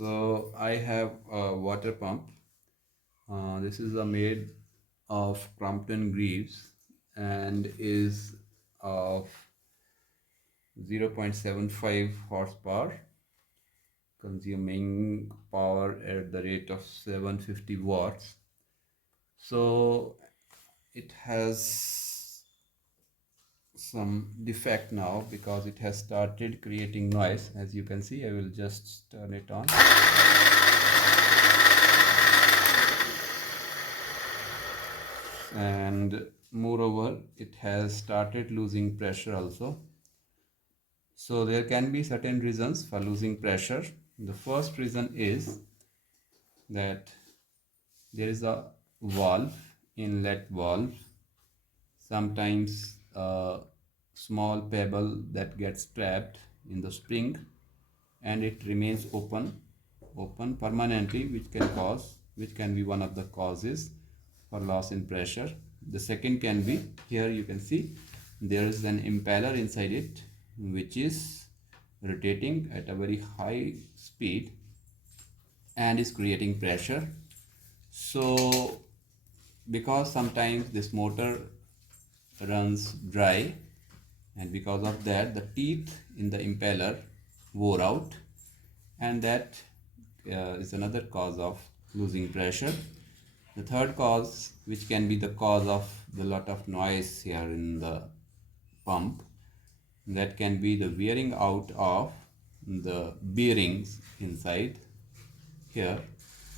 So I have a water pump. This is made of Crompton Greaves and is of 0.75 horsepower, consuming power at the rate of 750 watts. So it has some defect now because it has started creating noise. As you can see, I will just turn it on. And moreover, it has started losing pressure also. So there can be certain reasons for losing pressure. The first reason is that there is a valve, inlet valve. Sometimes a small pebble that gets trapped in the spring and it remains open permanently, which can be one of the causes for loss in pressure. The second can be, here you can see there is an impeller inside it which is rotating at a very high speed and is creating pressure. So because sometimes this motor runs dry, and because of that the teeth in the impeller wore out, and that is another cause of losing pressure. The third cause, which can be the cause of the lot of noise here in the pump, that can be the wearing out of the bearings inside here.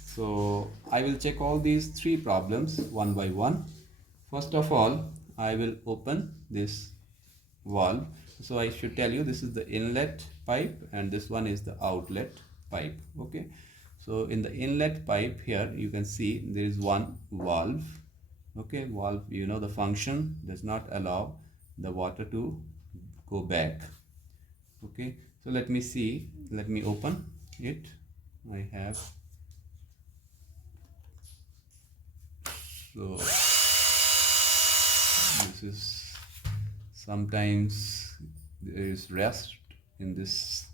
So I will check all these three problems one by one. First of all, I will open this valve. So I should tell you, this is the inlet pipe and this one is the outlet pipe. Okay, so in the inlet pipe here you can see there is one valve. Okay, valve, you know the function, does not allow the water to go back. Okay, so let me open it. I have, so this is, sometimes there is rust in this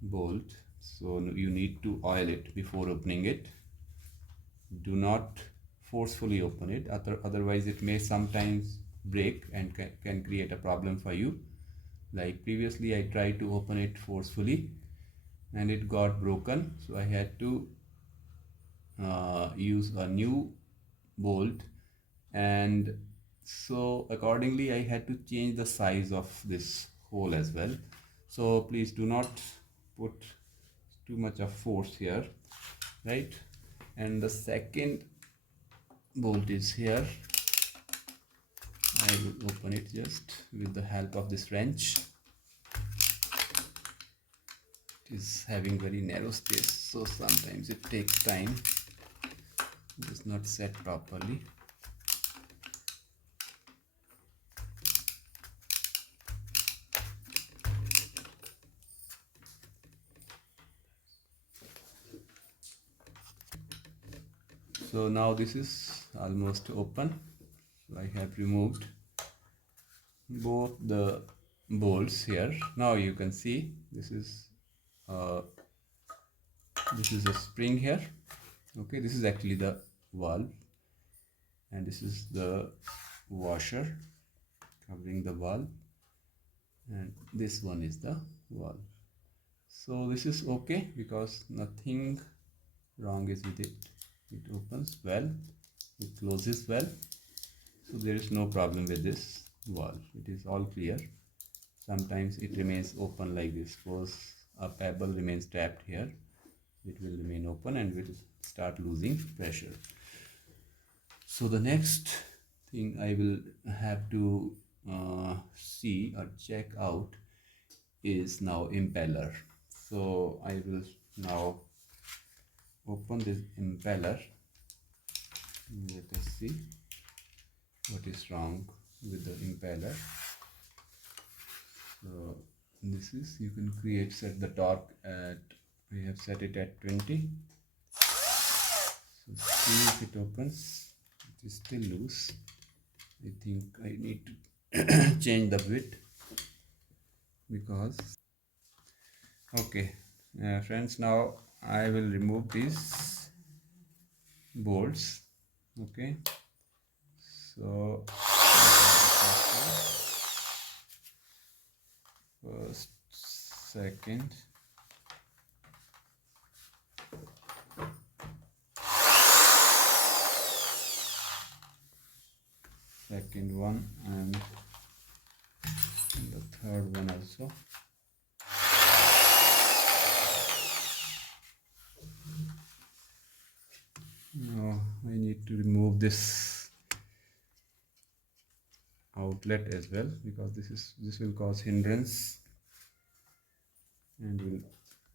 bolt, so you need to oil it before opening it. Do not forcefully open it, otherwise it may sometimes break and can create a problem for you. Like previously I tried to open it forcefully and it got broken, so I had to use a new bolt, and so accordingly I had to change the size of this hole as well. So please do not put too much of force here, right? And the second bolt is here. I will open it just with the help of this wrench. It is having very narrow space, so sometimes it takes time. It is not set properly. So now this is almost open. So I have removed both the bolts here. Now you can see this is a spring here. Okay, this is actually the valve and this is the washer covering the valve, and this one is the valve. So this is okay because nothing wrong is with it. It opens well, it closes well, so there is no problem with this valve. It is all clear. Sometimes it remains open like this. Suppose a pebble remains trapped here, it will remain open and will start losing pressure. So the next thing I will have to see or check out is now impeller. So I will now open this impeller. Let us see what is wrong with the impeller. So this is, you can set the torque at, we have set it at 20. So see if it opens. It is still loose. I think I need to change the width because, okay, Friends, now I will remove these bolts. Okay, so first, second, second one, and the third one also. Now I need to remove this outlet as well, because this will cause hindrance and will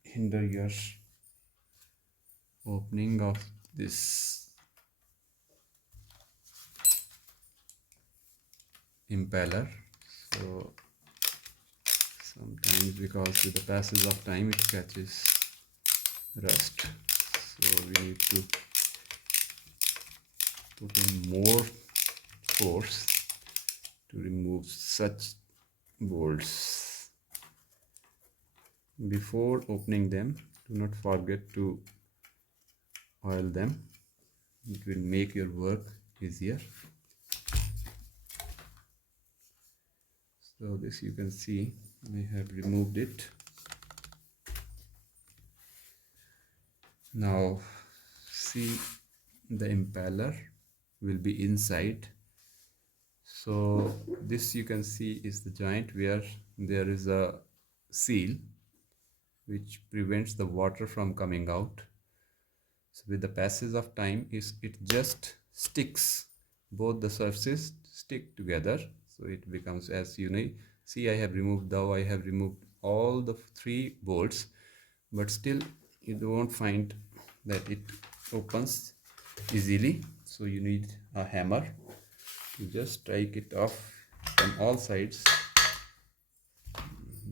hinder your opening of this impeller. So sometimes, because with the passage of time, it catches rust, so we need to put in more force to remove such bolts. Before opening them, do not forget to oil them. It will make your work easier. So this, you can see I have removed it. Now see, the impeller will be inside. So this, you can see, is the joint where there is a seal which prevents the water from coming out. So with the passage of time, it just sticks, both the surfaces stick together, so it becomes, as you know, see, I have removed all the 3 bolts, but still you won't find that it opens easily. So you need a hammer to just strike it off from all sides.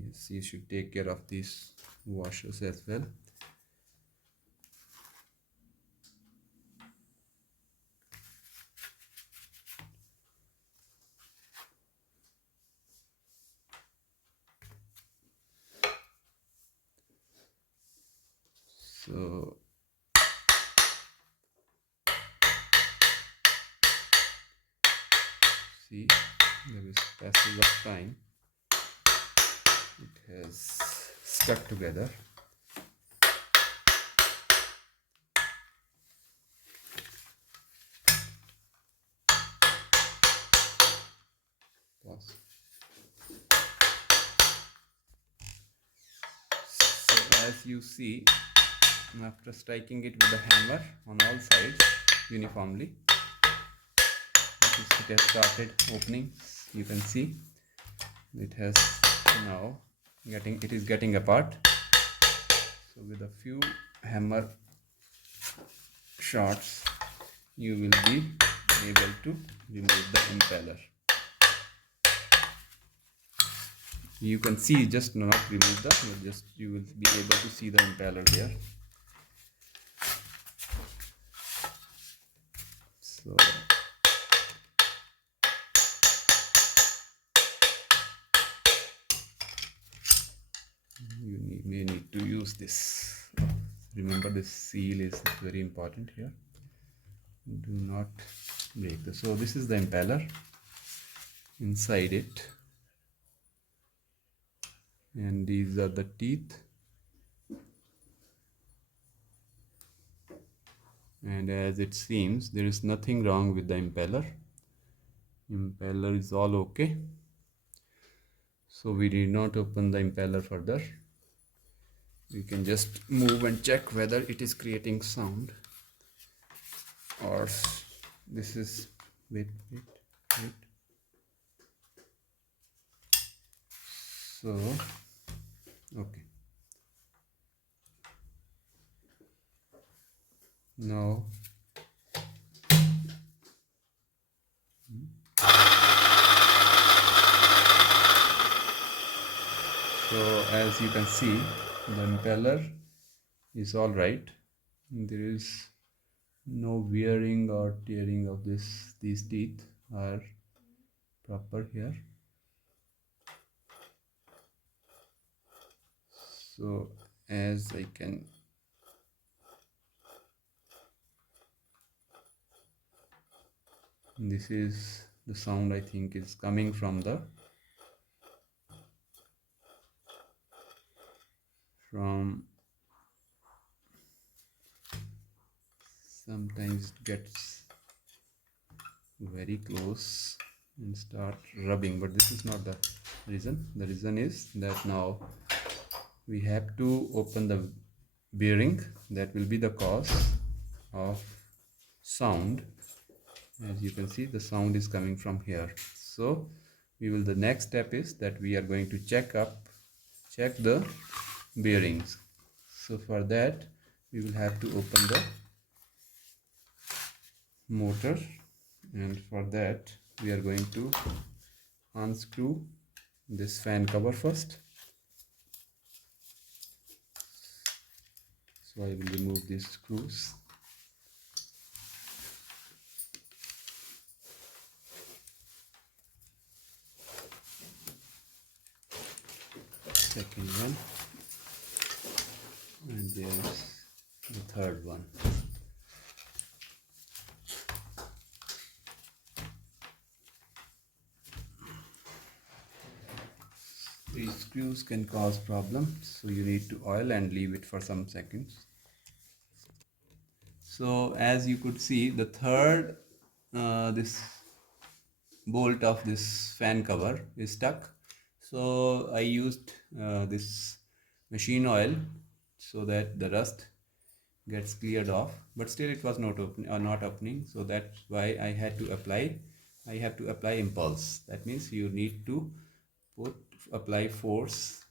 Yes, you should take care of these washers as well. So see, there is passage of time, it has stuck together. Pause. So as you see, after striking it with the hammer on all sides uniformly, it has started opening. You can see it has now getting apart. So with a few hammer shots, you will be able to remove the impeller. You can see, just not remove you will be able to see the impeller there. So you may need to use this. Remember, this seal is very important here. Do not break this. So this is the impeller. Inside it, and these are the teeth, and as it seems, there is nothing wrong with the impeller. Impeller is all okay, so we did not open the impeller further. We can just move and check whether it is creating sound, or this is wait. So okay, now so as you can see, the impeller is all right. There is no wearing or tearing of these teeth are proper here. So as I can this is the sound I think is coming from sometimes it gets very close and start rubbing, but this is not the reason. The reason is that now we have to open the bearing. That will be the cause of sound. As you can see, the sound is coming from here. So the next step is that we are going to check the bearings. So for that we will have to open the motor, and for that we are going to unscrew this fan cover first. So I will remove these screws. Second one, and there's the third one. These screws can cause problems, so you need to oil and leave it for some seconds. So as you could see, the third this bolt of this fan cover is stuck. So I used this machine oil so that the rust gets cleared off, but still it was not opening. So that's why I have to apply impulse. That means you need to apply force,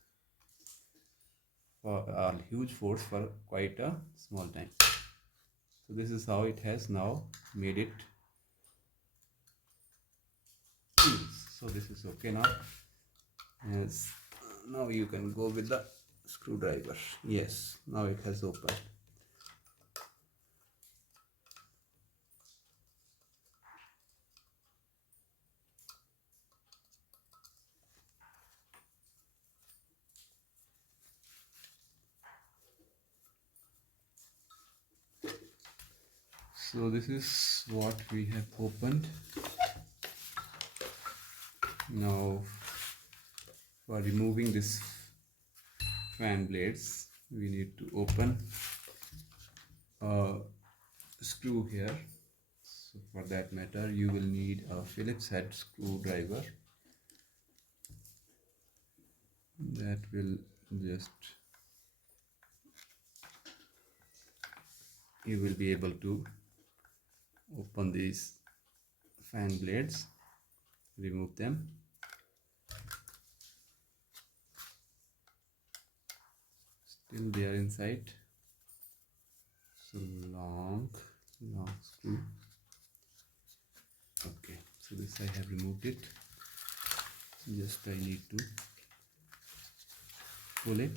for a huge force for quite a small time. So this is how it has now made it. So this is okay now. Yes, now you can go with the screwdriver. Yes, now it has opened. So this is what we have opened. Now for removing this fan blades, we need to open a screw here. So for that matter, you will need a Phillips head screwdriver. That will just, you will be able to open these fan blades, remove them. Still they are inside. So long screw. Okay, so this I have removed it. Just I need to pull it.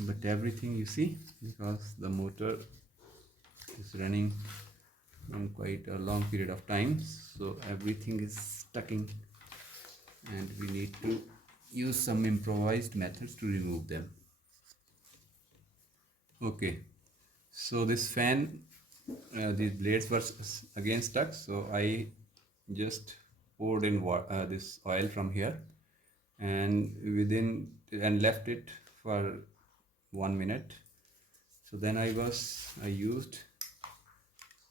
But everything, you see, because the motor is running on quite a long period of time, so everything is stucking, and we need to use some improvised methods to remove them. Okay, so this fan, these blades were again stuck, so I just poured in this oil from here and left it for 1 minute. So then I used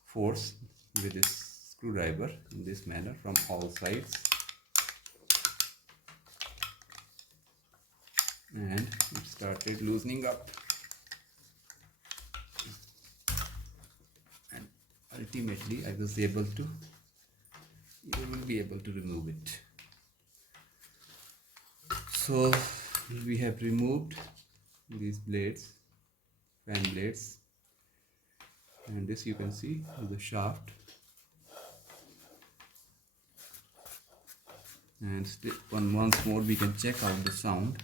force with this screwdriver in this manner from all sides, and it started loosening up, and ultimately I was able to, you will be able to remove it. So we have removed these blades, fan blades, and this you can see is the shaft, and once more we can check out the sound.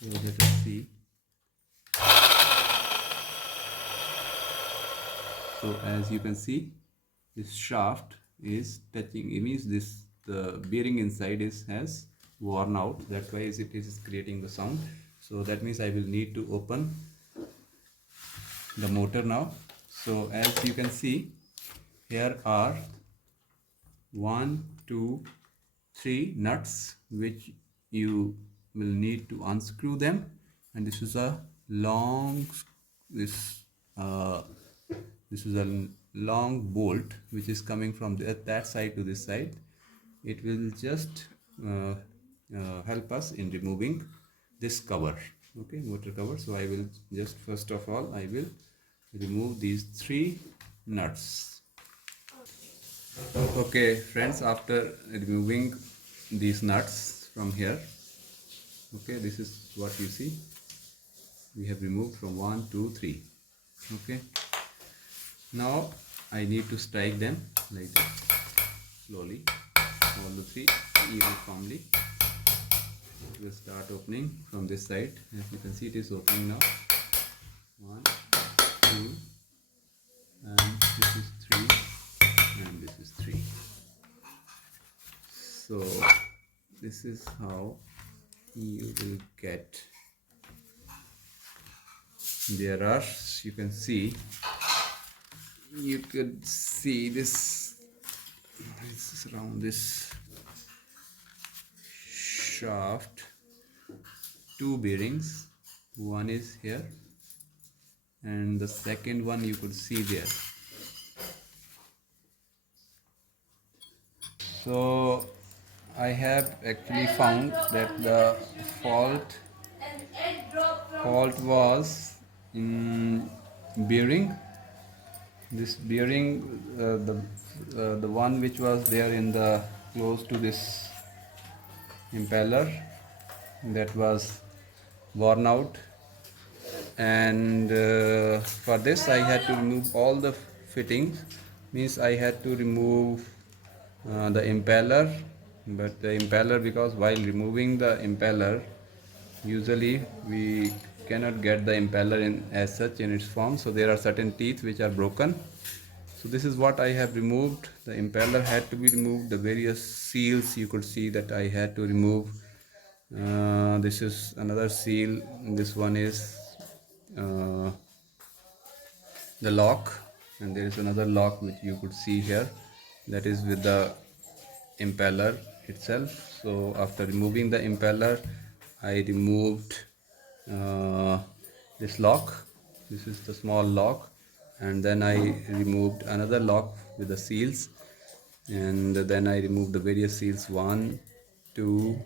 So let us see. So as you can see, this shaft is touching. It means this the bearing inside has worn out. That's why it is creating the sound. So that means I will need to open the motor now. So as you can see, here are 1, 2, 3 nuts which you will need to unscrew them, and this is a long this uh, this is a long bolt which is coming from that side to this side. It will just help us in removing this cover, okay, motor cover. So I will just first of all I will remove these 3 nuts. Okay friends, after removing these nuts from here, okay, this is what you see. We have removed from 1, 2, 3. Okay, now I need to strike them like this, slowly, all the 3 uniformly. It will start opening from this side. As you can see, it is opening now. 1, 2, and this is 3, and this is 3. So this is how you will get. There are, you can see, you could see this is around this shaft, 2 bearings. One is here and the second one you could see there. So I have actually found that the fault was in bearing. This bearing, the one which was there in the close to this impeller, that was worn out, and for this I had to remove all the fittings. Means I had to remove the impeller, but the impeller, because while removing the impeller, usually we cannot get the impeller in as such in its form, so there are certain teeth which are broken. So this is what I have removed. The impeller had to be removed. The various seals you could see that I had to remove. This is another seal. This one is the lock, and there is another lock which you could see here, that is with the impeller itself. So after removing the impeller, I removed this lock. This is the small lock, and then I removed another lock with the seals, and then I removed the various seals, 1, 2,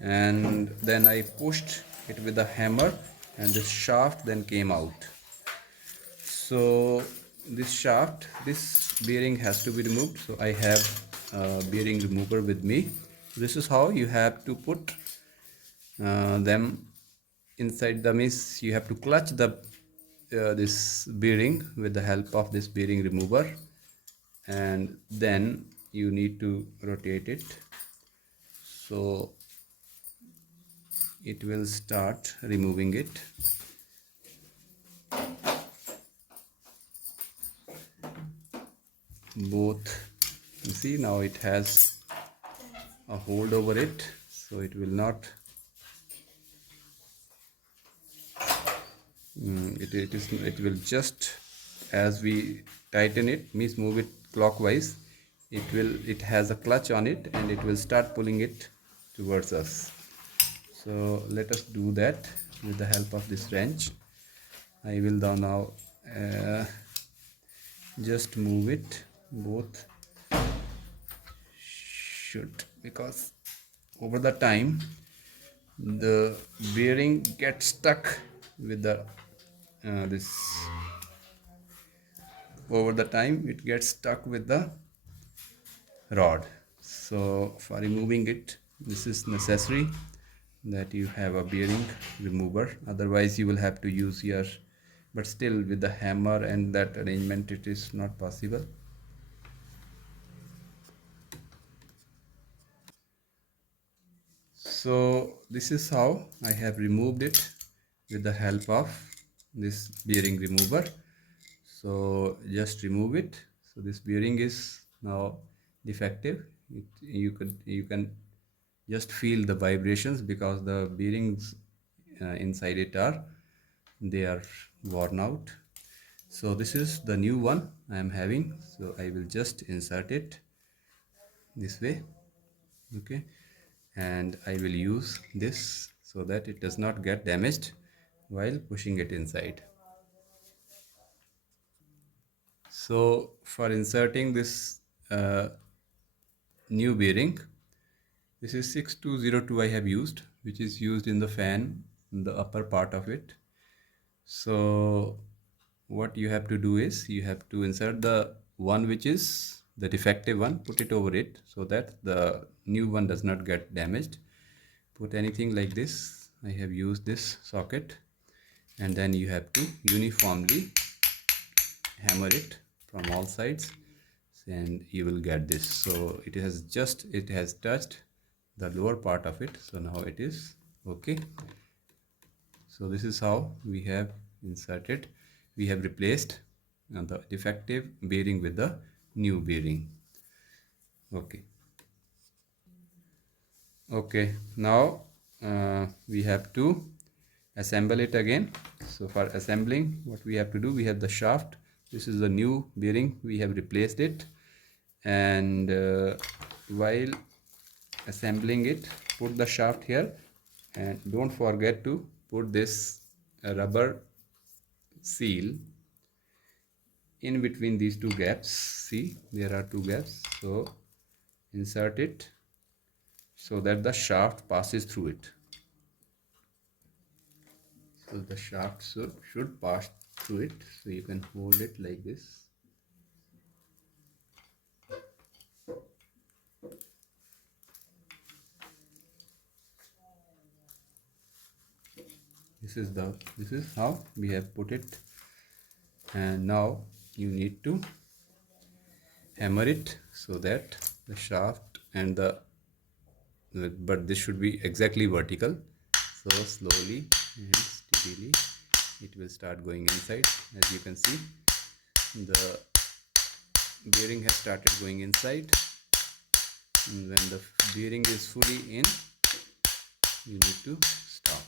and then I pushed it with a hammer, and this shaft then came out. So this shaft, this bearing has to be removed. So I have a bearing remover with me. This is how you have to put them inside the mess. You have to clutch the this bearing with the help of this bearing remover, and then you need to rotate it, so it will start removing it. Both, you see, now it has a hold over it, so it will not it will just, as we tighten it, means move it clockwise, it has a clutch on it and it will start pulling it towards us. So let us do that with the help of this wrench. I will now just move it. Both should, because over the time the bearing gets stuck with the this, over the time it gets stuck with the rod. So for removing it, this is necessary that you have a bearing remover, otherwise you will have to use your, but still with the hammer and that arrangement it is not possible. So this is how I have removed it with the help of this bearing remover. So just remove it. So this bearing is now defective. You can just feel the vibrations because the bearings inside it they are worn out. So this is the new one I am having, so I will just insert it this way. Okay, and I will use this so that it does not get damaged while pushing it inside. So for inserting this new bearing, this is 6202 I have used, which is used in the fan in the upper part of it. So what you have to do is you have to insert the one which is the defective one, put it over it so that the new one does not get damaged. Put anything like this. I have used this socket, and then you have to uniformly hammer it from all sides and you will get this. So it has touched the lower part of it, so now it is okay. So this is how we have inserted, we have replaced the defective bearing with the new bearing. Okay, now we have to assemble it again. So for assembling, what we have to do, we have the shaft. This is the new bearing, we have replaced it, and while assembling it, put the shaft here, and don't forget to put this rubber seal in between these two gaps. See, there are two gaps, so insert it so that the shaft passes through it. So the shaft should pass through it, so you can hold it like this. This is how we have put it, and now you need to hammer it so that the shaft and but this should be exactly vertical. So slowly and steadily it will start going inside. As you can see, the bearing has started going inside, and when the bearing is fully in, you need to stop.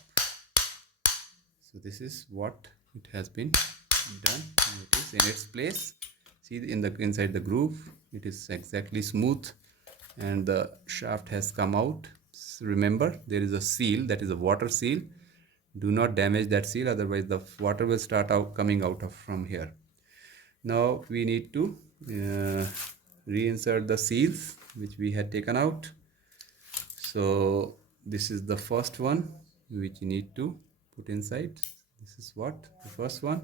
So this is what it has been done. It is in its place. See, in the inside the groove, it is exactly smooth, and the shaft has come out. So remember, there is a seal, that is a water seal. Do not damage that seal, otherwise the water will start coming out from here. Now we need to reinsert the seals which we had taken out. So this is the first one which you need to put inside. This is what the first one,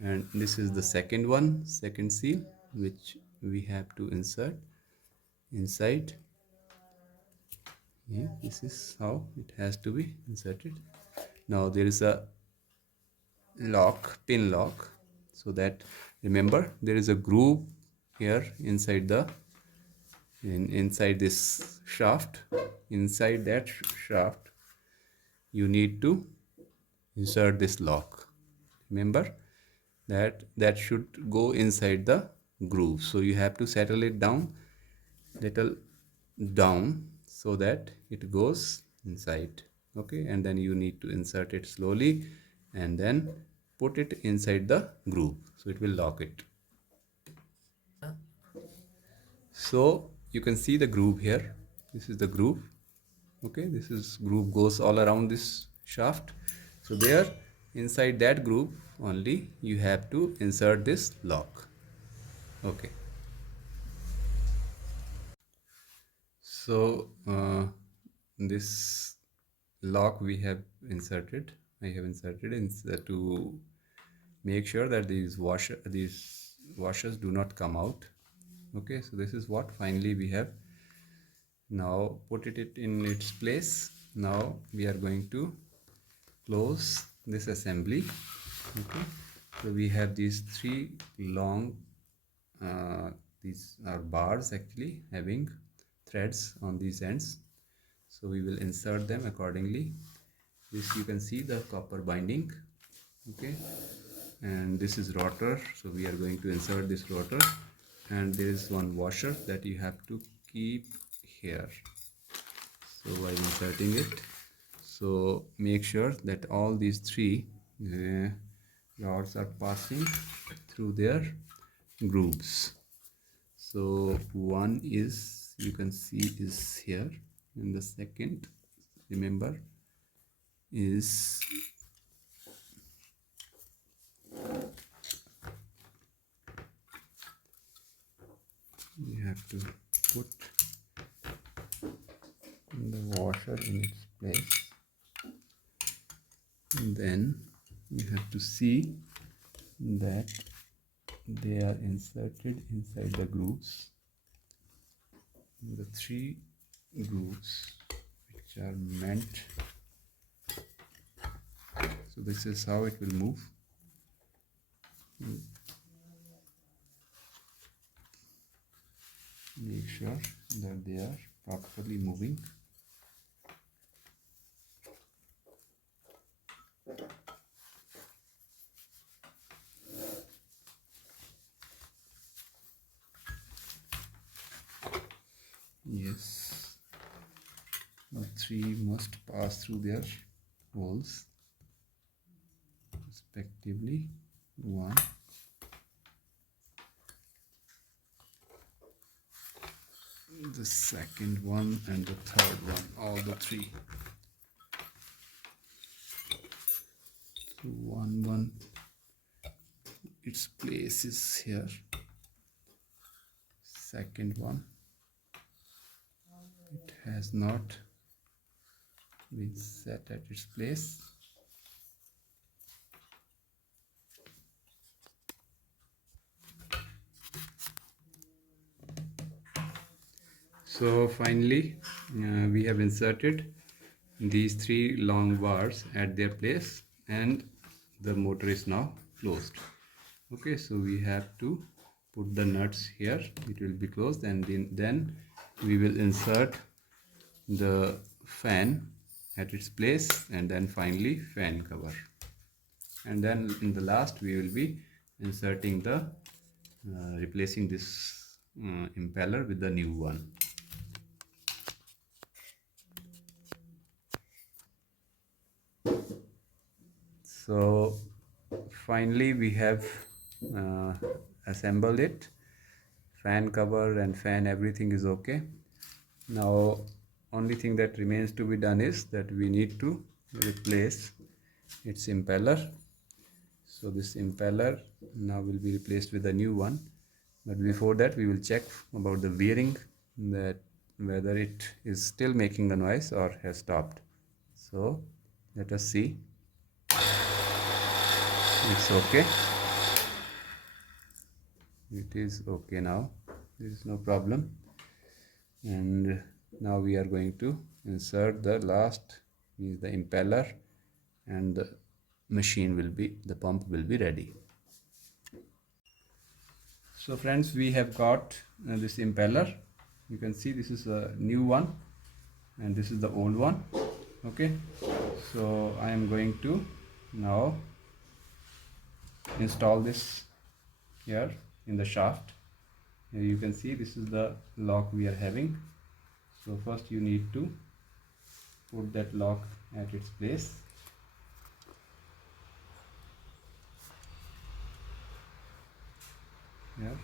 and this is the second seal which we have to insert inside. Yeah, this is how it has to be inserted. Now there is a pin lock, so that, remember, there is a groove here inside inside this shaft. Inside that shaft you need to insert this lock. Remember that should go inside the groove, so you have to settle it down little down so that it goes inside. Okay, and then you need to insert it slowly and then put it inside the groove, so it will lock it. So you can see the groove here. This is the groove. Okay, this is groove goes all around this shaft. So there, inside that groove only, you have to insert this lock. Okay. So this lock we have inserted. I have inserted to make sure that these washers do not come out. Okay, so this is what finally we have now put it in its place. Now we are going to close this assembly. Okay, so we have these three long these are bars actually having threads on these ends, so we will insert them accordingly. This, you can see the copper binding. Okay, and this is rotor, so we are going to insert this rotor, and there is one washer that you have to keep here. So while inserting it, so make sure that all these three rods are passing through their grooves. So one is, you can see, is here, and the second, remember, is you have to put the washer in its place, and then you have to see that they are inserted inside the grooves, the three grooves which are meant. So this is how it will move. Make sure that they are properly moving. Yes, the three must pass through their holes respectively. One, the second one, and the third one, all the three. So one, its place is here. Second one, it has not been set at its place. So finally we have inserted these three long bars at their place, and the motor is now closed. Okay, so we have to put the nuts here, it will be closed, and then we will insert the fan at its place, and then finally fan cover, and then in the last we will be inserting the replacing this impeller with the new one. So finally we have assembled it. Fan cover and fan, everything is okay. Now only thing that remains to be done is that we need to replace its impeller. So this impeller now will be replaced with a new one, but before that we will check about the bearing, that whether it is still making the noise or has stopped. So let us see. It's okay. It is okay now, there is no problem. And now we are going to insert the last, means the impeller, and the machine will be, the pump will be ready. So friends, we have got this impeller. You can see this is a new one and this is the old one. Okay, so I am going to now install this here in the shaft. Here you can see this is the lock we are having. So first you need to put that lock at its place. Here,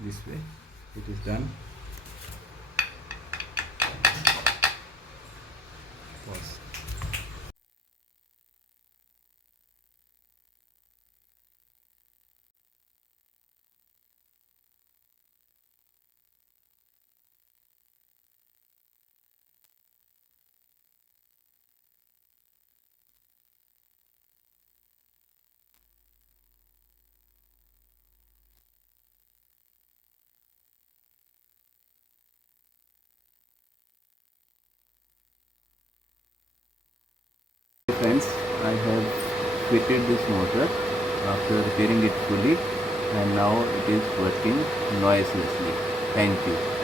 this way it is done. Pause. Friends, I have fitted this motor after repairing it fully, and now it is working noiselessly. Thank you.